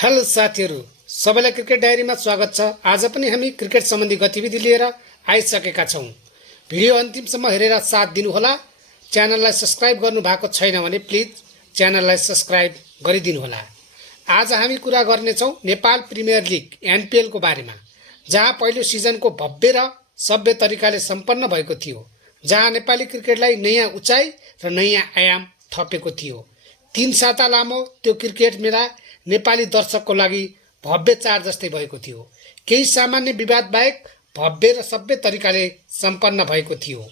Hello साथीहरु, सबैलाई cricket डायरीमा स्वागत छ। आज पनि हामी क्रिकेट सम्बन्धी गतिविधि लिएर आइसकेका छौं। भिडियो अन्तिमसम्म हेरेर साथ दिनुहोला। च्यानललाई सब्स्क्राइब गर्नु भएको छैन भने प्लिज च्यानललाई सब्स्क्राइब गरिदिनु होला। आज हामी कुरा गर्ने छौं नेपाल प्रिमियर लिग एनपीएल को बारेमा, जहाँ पहिलो सिजनको भव्य र सभ्य तरिकाले सम्पन्न भएको थियो, जहाँ नेपाली क्रिकेटलाई नयाँ उचाइ र नयाँ आयाम थपेको थियो। 3 साता लामो त्यो क्रिकेट मेला नेपाली दर्शकको लागि भव्य चाड जस्तै भएको थियो। केही सामान्य विवाद बाहेक भव्य र सभ्य तरिकाले सम्पन्न भएको थियो।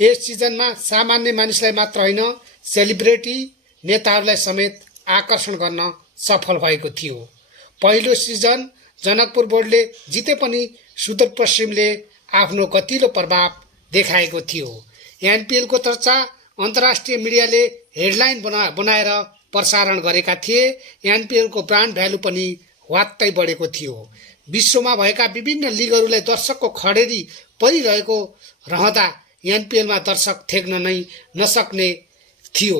यस सिजनमा सामान्य मानिसलाई मात्र होइन, सेलिब्रिटी नेताहरूलाई समेत आकर्षण गर्न सफल भएको थियो। पहिलो सिजन जनकपुर बोर्डले जिते पनि सुदूरपश्चिमले आफ्नो गतिलो प्रभाव देखाएको थियो। एनपीएल को चर्चा अन्तर्राष्ट्रिय मिडियाले हेडलाइन बनाएर प्रसारण गरेका थिए। एनपीएल को ब्रान्ड भ्यालु पनि वात्तै बढेको थियो। विश्वमा भएका विभिन्न लिगहरूलाई दर्शकको खडेरी परिरहेको रहँदा एनपीएलमा दर्शक थेग्न नै नसक्ने थियो।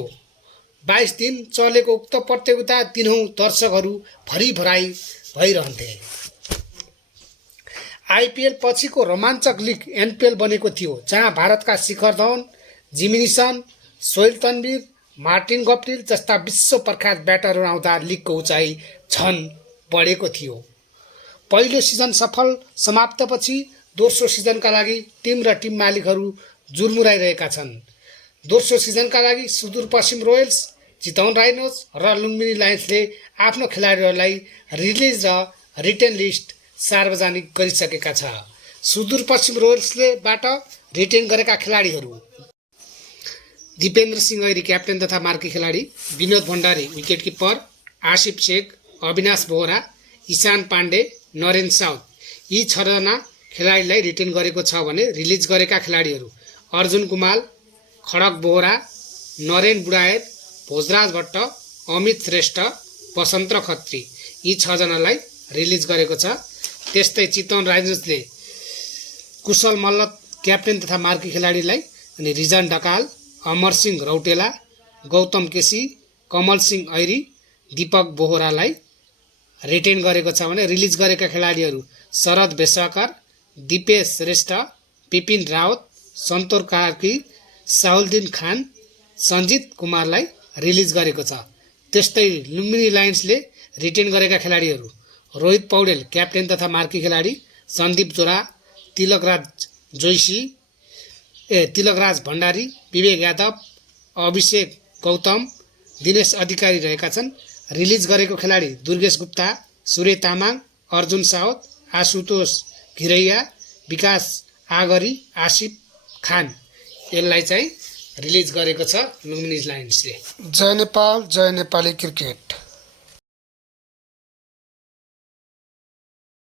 22 दिन चलेको उक्त प्रतियोगिता दिनहुँ दर्शकहरू भरिभराई भइरहन्थे। आईपीएल पछिको रोमाञ्चक लिग एनपीएल बनेको थियो, जहाँ भारतका शिखर धवन, जिमी निसन, सोहेल तन्वीर, मार्टिन गप्टिल जस्ता विश्व प्रख्यात ब्याटरहरू आउँदा लिगको उचाइ झन बढेको थियो। पहिलो सिजन सफल समाप्तपछि दोस्रो सिजनका लागि टिम र टिम मालिकहरू जुर्मुराइरहेका छन्। दोस्रो सिजनका लागि सुदूरपश्चिम रोयल्स, चितवन राइनोज र लुम्बिनी लायन्सले आफ्नो खेलाडीहरूलाई रिलिज र रिटेन लिस्ट सार्वजनिक गरिसकेका छ। सुदूरपश्चिम रोयल्सले बाट रिटेन गरेका खेलाडीहरू: दीपेन्द्र सिंह ऐरी क्याप्टेन तथा मार्की खेलाडी, विनोद भण्डारी विकेट किपर, आसिफ शेख, अविनाश बोहरा, ईशान पाण्डे, नरेन साउथ, यी 6 जना खेलाडीलाई रिटेन गरेको छ भने रिलिज गरेका खेलाडीहरू: अर्जुन कुमाल, खडक बोहरा, नरेन बुढायत, भोजराज भट्ट, अमित श्रेष्ठ, बसन्त खत्री, यी 6 जनालाई रिलिज गरेको छ। त्यस्तै चितवन राइनोजले कुशल मल्ल क्याप्टेन तथा मार्की खेलाडीलाई, अनि रिजन ढकाल, अमर सिंह रौटेला, गौतम केसी, कमल सिंह ऐरी, दीपक बोहरालाई रिटेन गरेको छ भने रिलिज गरेका खेलाडीहरू: शरद भेष्वाकर, दिपेश श्रेष्ठ, विपिन रावत, सन्तोर कार्की, साहुलदिन खान, सञ्जित कुमारलाई रिलिज गरेको छ। त्यस्तै लुम्बिनी लायन्सले रिटेन गरेका खेलाडीहरू: रोहित पौडेल क्याप्टेन तथा मार्की खेलाडी, सन्दीप जोरा, तिलकराज भण्डारी, विवेक यादव, अभिषेक गौतम, दिनेश अधिकारी रहेका छन्। रिलिज गरेको खेलाडी: दुर्गेश गुप्ता, सूर्य तामाङ, अर्जुन साउथ, आशुतोष घिरैया, विकास आगरी, आसिफ खान, यसलाई चाहिँ रिलिज गरेको छ लुम्बिनी लायन्सले। जय नेपाल, जय नेपाली क्रिकेट।